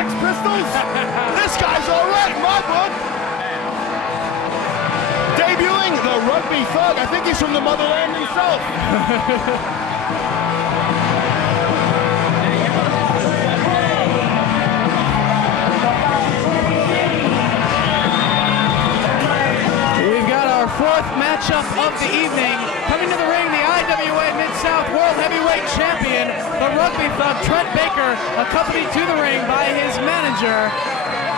Sex Pistols? This guy's all right in my book. Debuting the Rugby Thug. I think he's from the motherland himself. We've got our fourth matchup of the evening. Coming to the ring, the IWA Mid-South World Heavyweight Champion, the Rugby Thug, Trent Baker, accompanied to the ring by his manager,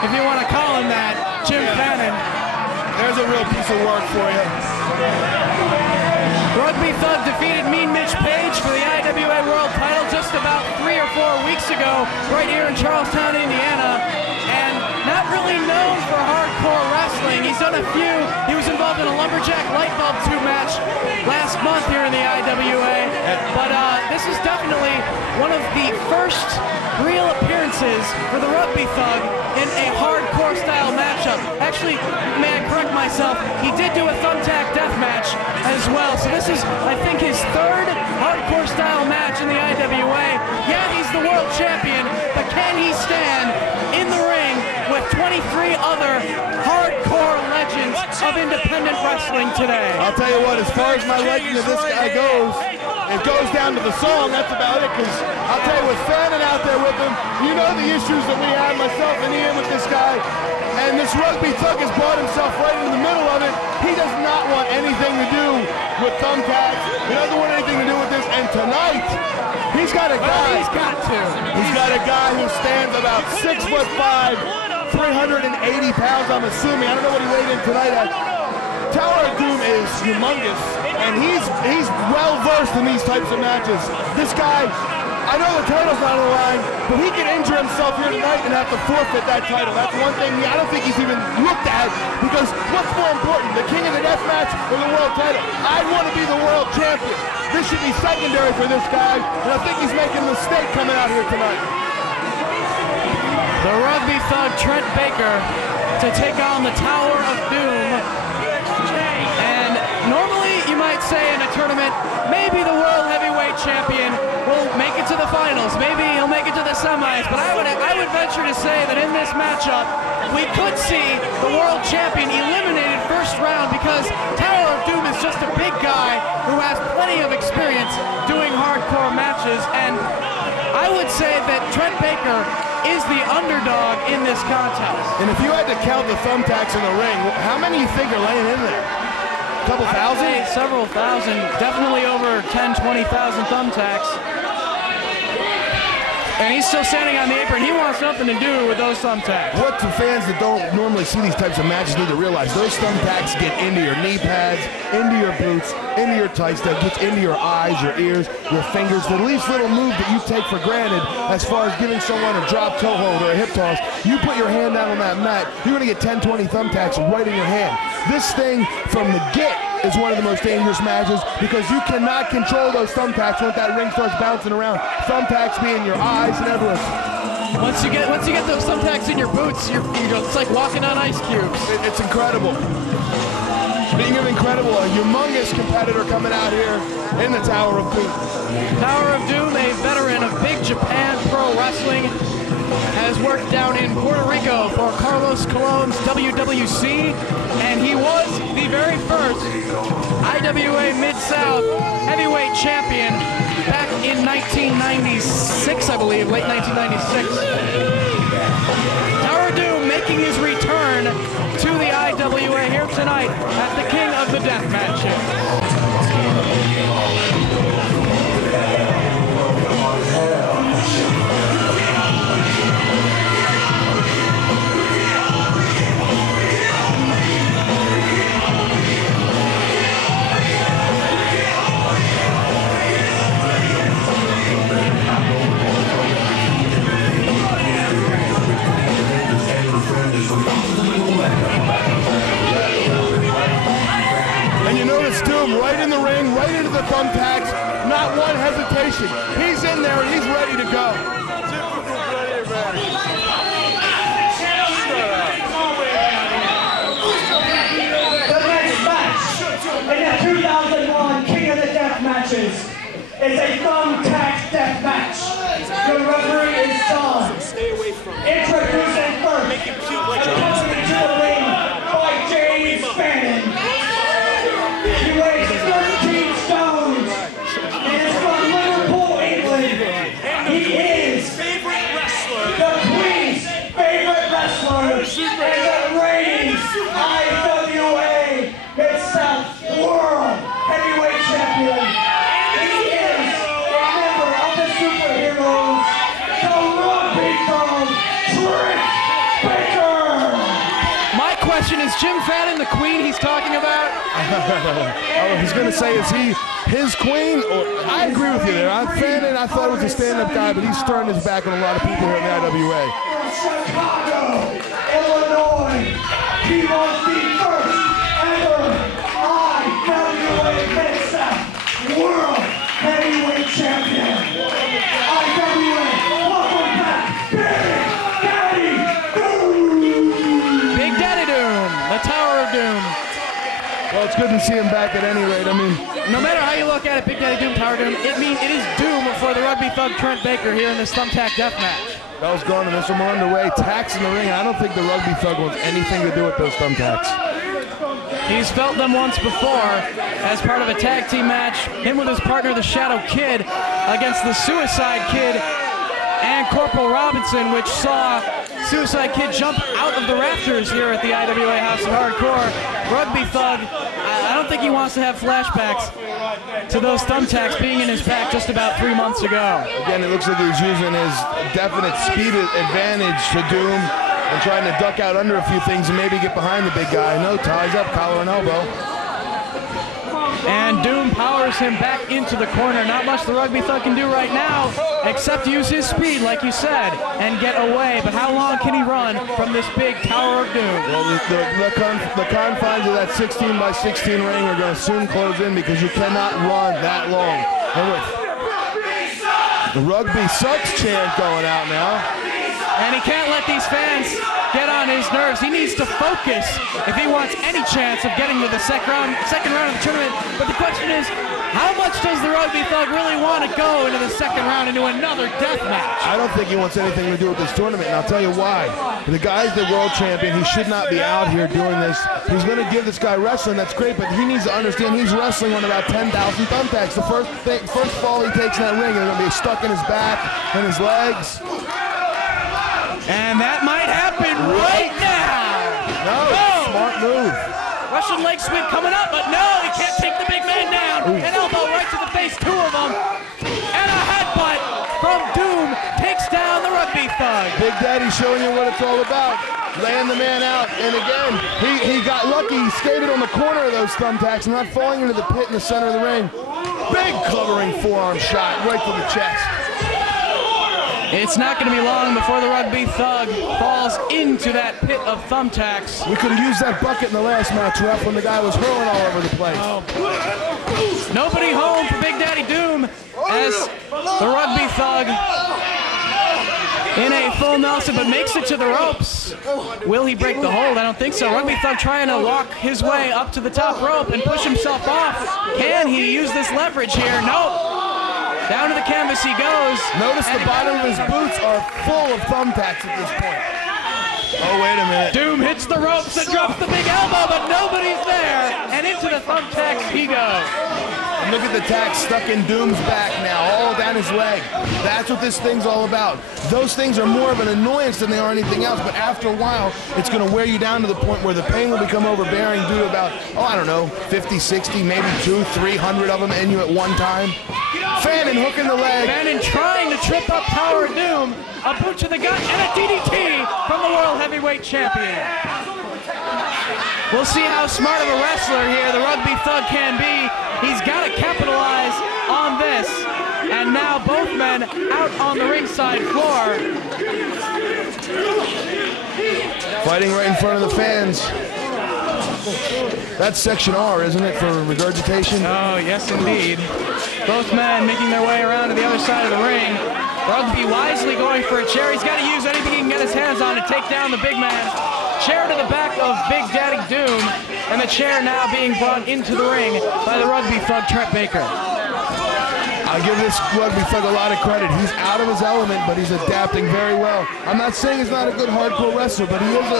if you want to call him that, Jim Fannin. There's a real piece of work for you. Rugby Thug defeated Mean Mitch Page for the IWA World title just about 3 or 4 weeks ago, right here in Charlestown, Indiana. And not really known for hardcore wrestling. He's done a few. He was involved in a Lumberjack Light Bulb 2 match last month here in the IWA. But this is definitely one of the first real appearances for the Rugby Thug in a hardcore style matchup. Actually, may I correct myself, he did do a Thumbtack death match as well. So this is, I think, his third hardcore style match in the IWA. Yeah, he's the world champion, but can he stand in the ring with 23 other hardcore legends of independent wrestling today? I'll tell you what, as far as my liking of this guy goes, it goes down to the song, that's about it, because I'll tell you, with Fannin out there with him, you know the issues that we have, myself and Ian, with this guy, and this Rugby Thug has brought himself right in the middle of it. He does not want anything to do with Thumbtacks. He doesn't want anything to do with this, and tonight, he's got a guy. He's got to. He's got a guy who stands about 6'5", 380 pounds, I'm assuming. I don't know what he weighed in tonight at. Tower of Doom is humongous, and he's well-versed in these types of matches. This guy, I know the title's not on the line, but he can injure himself here tonight and have to forfeit that title. That's one thing I don't think he's even looked at, because what's more important, the King of the Death Match or the world title? I want to be the world champion. This should be secondary for this guy, and I think he's making a mistake coming out here tonight. The Rugby Thug, Trent Baker, to take on the Tower of Doom. And normally you might say in a tournament, maybe the world heavyweight champion will make it to the finals. Maybe he'll make it to the semis. But I would venture to say that in this matchup, we could see the world champion eliminated first round, because Tower of Doom is just a big guy who has plenty of experience doing hardcore matches. And I would say that Trent Baker is the underdog in this contest. And if you had to count the Thumbtacks in the ring, how many you think are laying in there? A couple thousand? I'd say several thousand, definitely over 10, 20,000 Thumbtacks. And he's still standing on the apron. He wants nothing to do with those Thumbtacks. What the fans that don't normally see these types of matches need to realize, those Thumbtacks get into your knee pads, into your boots, into your tights, that gets into your eyes, your ears, your fingers. The least little move that you take for granted, as far as giving someone a drop toe hold or a hip toss, you put your hand down on that mat, you're going to get 10, 20 Thumbtacks right in your hand. This thing from the get is one of the most dangerous matches, because you cannot control those Thumbtacks once that ring starts bouncing around. Thumbtacks be in your eyes and everywhere. Once you get those Thumbtacks in your boots, it's like walking on ice cubes. It's incredible. Speaking of incredible, a humongous competitor coming out here in the Tower of Doom. Tower of Doom, a veteran of Big Japan Pro Wrestling, has worked down in Puerto Rico for Carlos Colon's WWC, and he was the very first IWA Mid-South Heavyweight Champion back in 1996, I believe, late 1996. Tower of Doom making his return to the IWA here tonight at the King of the Death Matches. And you notice Doom right in the ring, right into the Thumbtacks, not one hesitation. He's in there and he's ready to go. The next match in the 2001 King of the Death Matches is a Thumbtack death match. The referee is Don. question, is Jim Fannin the queen he's talking about? I was going to say, is he his queen? Or, I agree with you there. Fannin, I thought was a stand-up guy, but he's turned his back on a lot of people here in the IWA. Chicago, Illinois, he was the first ever IWA Mid-South World Heavyweight Champion. IWA, welcome back, Big Daddy Doom, the Tower of Doom. Well, it's good to see him back at any rate. I mean, no matter how you look at it, Big Daddy Doom, Tower Doom, it is doom for the Rugby Thug Trent Baker here in this Thumbtack death match. Bell's gone and this one underway. Tacks in the ring. I don't think the Rugby Thug wants anything to do with those thumbtacks. He's felt them once before as part of a tag team match. Him with his partner, the Shadow Kid, against the Suicide Kid and Corporal Robinson, which saw Suicide Kid jump out of the rafters here at the IWA House of Hardcore. Rugby Thug, I don't think he wants to have flashbacks to those thumbtacks being in his pack just about 3 months ago. Again, it looks like he's using his definite speed advantage to Doom and trying to duck out under a few things and maybe get behind the big guy. No, ties up, collar and elbow. And Doom powers him back into the corner. Not much the Rugby Thug can do right now, except use his speed, like you said, and get away. But how long can he run from this big Tower of Doom? Well, the confines of that 16 by 16 ring are going to soon close in because you cannot run that long. And with the Rugby Sucks chant going out now. And he can't let these fans get on his nerves. He needs to focus if he wants any chance of getting to the second round of the tournament. But the question is, how much does the Rugby Thug really want to go into the second round into another death match? I don't think he wants anything to do with this tournament, and I'll tell you why. The guy's the world champion. He should not be out here doing this. He's going to give this guy wrestling. That's great, but he needs to understand he's wrestling on about 10,000 thumbtacks. The first fall he takes in that ring is going to be stuck in his back and his legs. And that might happen right now. No, smart move. Russian leg sweep coming up, but no, he can't take the big man down. Ooh. An elbow right to the face, two of them. And a headbutt from Doom takes down the Rugby Thug. Big Daddy showing you what it's all about. Laying the man out, and again, he got lucky. He skated on the corner of those thumbtacks and not falling into the pit in the center of the ring. Big covering forearm shot right to the chest. It's not going to be long before the Rugby Thug falls into that pit of thumbtacks. We could have used that bucket in the last match, Ref, when the guy was hurling all over the place. Nobody home for Big Daddy Doom as the Rugby Thug in a full Nelson, but makes it to the ropes. Will he break the hold? I don't think so. Rugby Thug trying to walk his way up to the top rope and push himself off. Can he use this leverage here? Nope. Down to the canvas he goes. Notice the bottom of his boots are full of thumbtacks at this point. Oh, wait a minute. Doom hits the ropes and drops the big elbow, but nobody's there. And into the thumbtacks he goes. And look at the tack stuck in Doom's back now, all down his leg. That's what this thing's all about. Those things are more of an annoyance than they are anything else, but after a while, it's going to wear you down to the point where the pain will become overbearing due to about, I don't know, 50, 60, maybe 200, 300 of them in you at one time. Fannin hooking the leg. Fannin trying to trip up Tower of Doom. A boot to the gut and a DDT from the World Heavyweight Champion. We'll see how smart of a wrestler here the Rugby Thug can be. He's got to capitalize on this. And now both men out on the ringside floor. Fighting right in front of the fans. That's section R, isn't it, for regurgitation? Oh, yes, indeed. Both men making their way around to the other side of the ring. Rugby wisely going for a chair. He's got to use anything he can get his hands on to take down the big man. Chair to the back of Big Daddy Doom, and the chair now being brought into the ring by the Rugby Thug Trent Baker. I give this Rugby Thug a lot of credit. He's out of his element, but he's adapting very well. I'm not saying he's not a good hardcore wrestler, but he is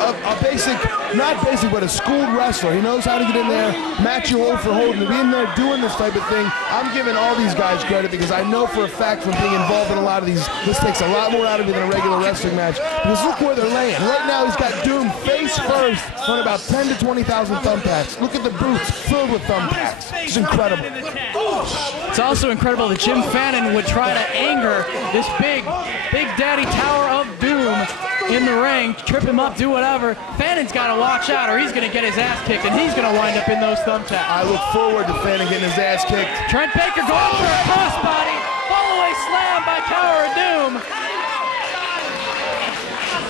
a basic, not basic, but a schooled wrestler. He knows how to get in there, match you hold for hold, and to be in there doing this type of thing. I'm giving all these guys credit because I know for a fact from being involved in a lot of these, this takes a lot more out of you than a regular wrestling match. Because look where they're laying. Right now he's got Doom face first on about 10 to 20,000 thumbtacks. Look at the boots filled with thumbtacks. It's incredible. It's also incredible that Jim Fannin would try to anger this Big Daddy Tower of Doom. Doom in the ring, trip him up, do whatever. Fannon's got to watch out or he's going to get his ass kicked, and he's going to wind up in those thumbtacks. I look forward to Fannon getting his ass kicked. Trent Baker going for a crossbody. Fallaway slam by Tower of Doom.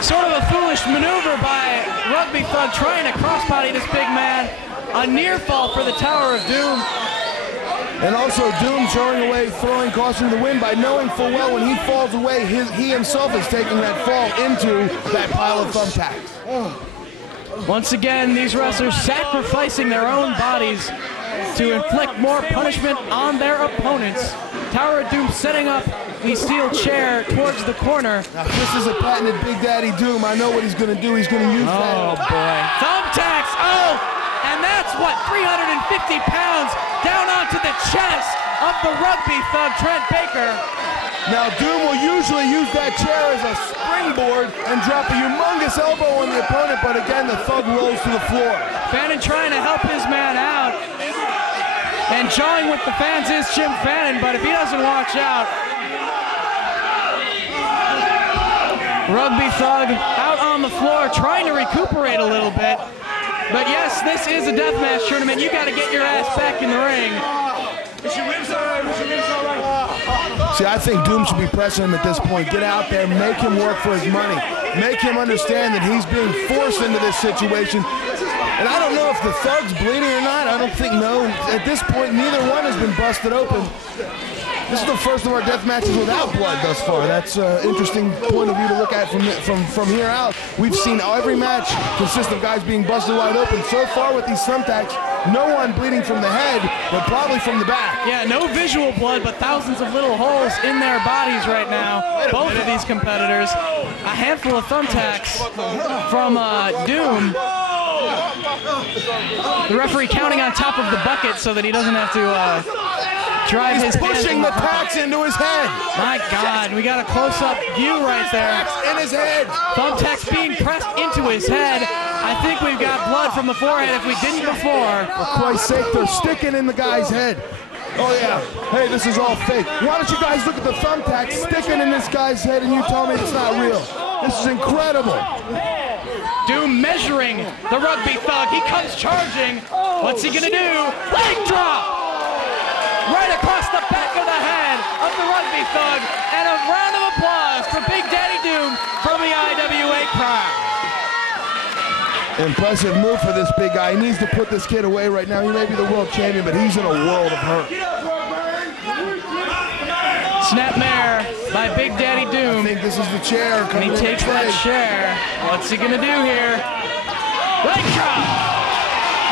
Sort of a foolish maneuver by Rugby Thug trying to crossbody this big man. A near fall for the Tower of Doom. And also Doom showing away, throwing caution to the wind by knowing full well when he falls away, he himself is taking that fall into that pile of thumbtacks. Once again, these wrestlers sacrificing their own bodies to inflict more punishment on their opponents. Tower of Doom setting up the steel chair towards the corner. Now, this is a patented Big Daddy Doom. I know what he's going to do. He's going to use that. Oh, boy. Thumbtacks. Oh, and that's what, 350 pounds down onto the chest of the Rugby Thug, Trent Baker. Now, Doom will usually use that chair as a springboard and drop a humongous elbow on the opponent, but again, the Thug rolls to the floor. Fannon trying to help his man out. And jawing with the fans is Jim Fannon, but if he doesn't watch out, Rugby Thug out on the floor trying to recuperate a little bit. But yes, this is a deathmatch tournament. You got to get your ass back in the ring. See, I think Doom should be pressing him at this point. Get out there, make him work for his money. Make him understand that he's being forced into this situation. And I don't know if the Thug's bleeding or not. I don't think, no. At this point, neither one has been busted open. This is the first of our death matches without blood thus far. That's an interesting point of view to look at from here out. We've seen every match consist of guys being busted wide open. So far with these thumbtacks, no one bleeding from the head, but probably from the back. Yeah, no visual blood, but thousands of little holes in their bodies right now. Both of these competitors. A handful of thumbtacks from Doom. The referee counting on top of the bucket so that he doesn't have to drive his pushing the tacks into his head. My God, we got a close-up view right there. In his head. Thumbtacks being pressed into his head. I think we've got blood from the forehead if we didn't before. For Christ's sake, they're sticking in the guy's head. Oh yeah, hey, this is all fake. Why don't you guys look at the thumbtacks sticking in this guy's head and you tell me it's not real? This is incredible. Doom measuring the Rugby Thug. He comes charging. What's he gonna do? Leg drop! Right across the back of the head of the Rugby Thug. And a round of applause for Big Daddy Doom from the IWA crowd. Impressive move for this big guy. He needs to put this kid away right now. He may be the world champion, but he's in a world of hurt. Snapmare by Big Daddy Doom. I think this is the chair. And he takes that chair. What's he gonna do here? Leg drop!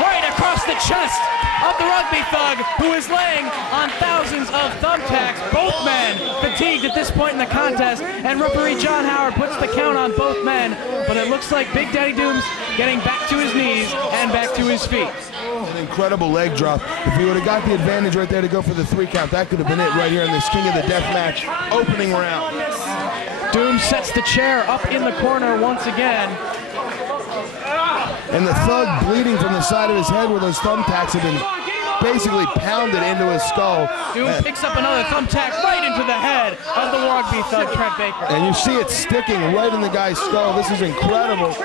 Right across the chest of the Rugby Thug, who is laying on thousands of thumbtacks. Both men fatigued at this point in the contest, and referee John Howard puts the count on both men, but it looks like Big Daddy Doom's getting back to his knees and back to his feet. An incredible leg drop. If he would have got the advantage right there to go for the 3 count, that could have been it right here in this King of the Death match opening round. Doom sets the chair up in the corner once again. And the Thug bleeding from the side of his head where those thumbtacks have been basically pounded into his skull. Doom picks up another thumbtack right into the head of the Rugby Thug, Trent Baker. And you see it sticking right in the guy's skull. This is incredible.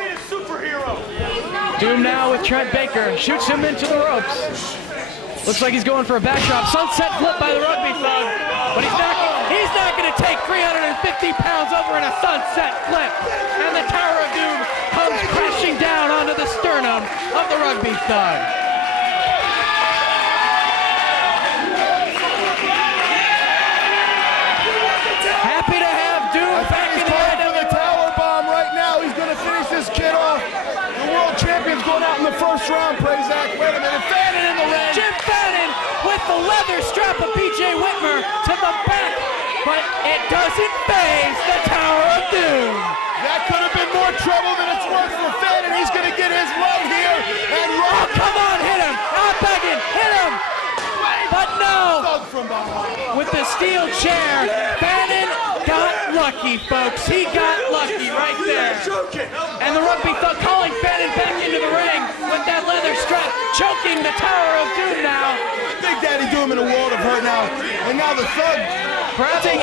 Doom now with Trent Baker, shoots him into the ropes. Looks like he's going for a backdrop. Sunset flip by the Rugby Thug, but he's not going to take 350 pounds over in a sunset flip. And the Tower of Doom comes crashing down onto the sternum of the Rugby Thug. Happy to have Doom back in the IWA. Tower bomb right now. He's going to finish this kid off. The world champion's going out in the first round, Prazak. Wait a minute, Fannon in the ring. Jim Fannon with the leather strap of B.J. Whitmer to the back, but it doesn't phase the Tower of Doom. That could have been more trouble than it's worth for Fannon. He's going to get his right here and run. Oh, come on, hit him. I'm begging, hit him. But no. With the steel chair, Fannon got lucky, folks. He got lucky right there. And the Rugby Thug calling Fannon back into the ring with that leather strap, choking the Tower of Doom now. Big Daddy Doom in a world of hurt now. And now the Thug grabbing,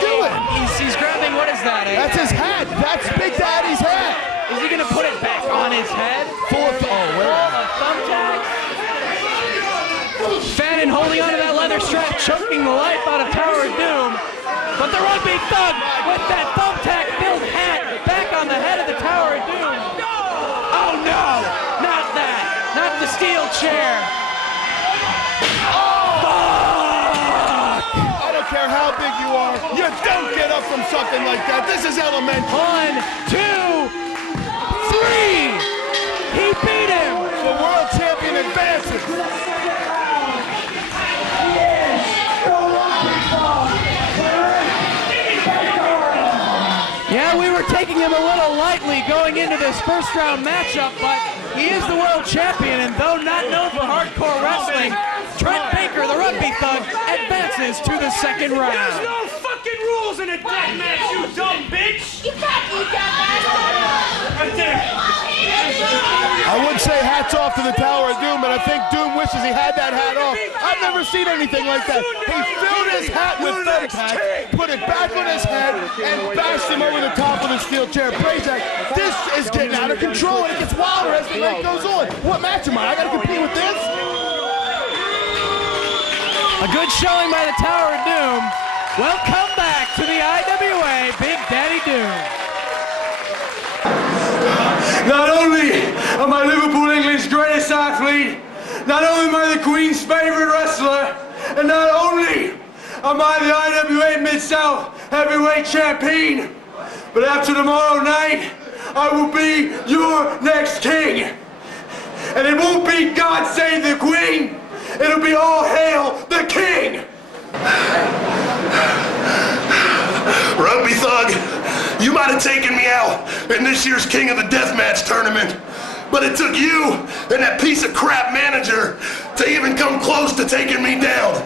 he's grabbing, what is that? That's his hat. That's Big Daddy's hat. Is he going to put it back on his head? Full of thumbtacks. Fannin holding onto that leather strap, choking the life out of Tower of Doom. But the Rugby Thug with that thumbtack-filled hat back on the head of the Tower of Doom. Oh no, not that. Not the steel chair. Oh, fuck! I don't care how big you are. You don't get up from something like that. This is elementary. 1, 2, 3. He beat him. The world champion advances. Yeah, we were taking him a little lightly going into this first round matchup, but he is the world champion, and though not known for hardcore wrestling, Trent Baker, the Rugby Thug, advances to the second round. There's no fucking rules in a death match, you dumb bitch! You can't eat that Right there. I would say hats off to the Tower of Doom, but I think Doom wishes he had that hat off. I've never seen anything like that. He filled his hat with Thumbtack, put it back on his head, and bashed him over the top of the steel chair. Prazak, this is getting out of control, and it gets wilder as the night goes on. What match am I? I gotta compete with this? A good showing by the Tower of Doom. Welcome back to the IWA Big Daddy Doom. Not only am I Liverpool, England's greatest athlete, not only am I the Queen's favorite wrestler, and not only am I the IWA Mid-South Heavyweight Champion, but after tomorrow night, I will be your next king. And it won't be God Save the Queen, it'll be all hail the king. Rugby Thug, you might have taken me out in this year's King of the Deathmatch tournament, but it took you and that piece of crap manager to even come close to taking me down.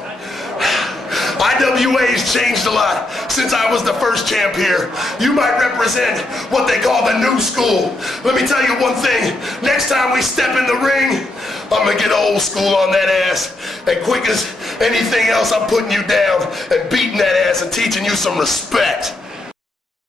IWA's changed a lot since I was the first champ here. You might represent what they call the new school. Let me tell you one thing, next time we step in the ring, I'm gonna get old school on that ass. And quick as anything else, I'm putting you down and beating that ass and teaching you some respect.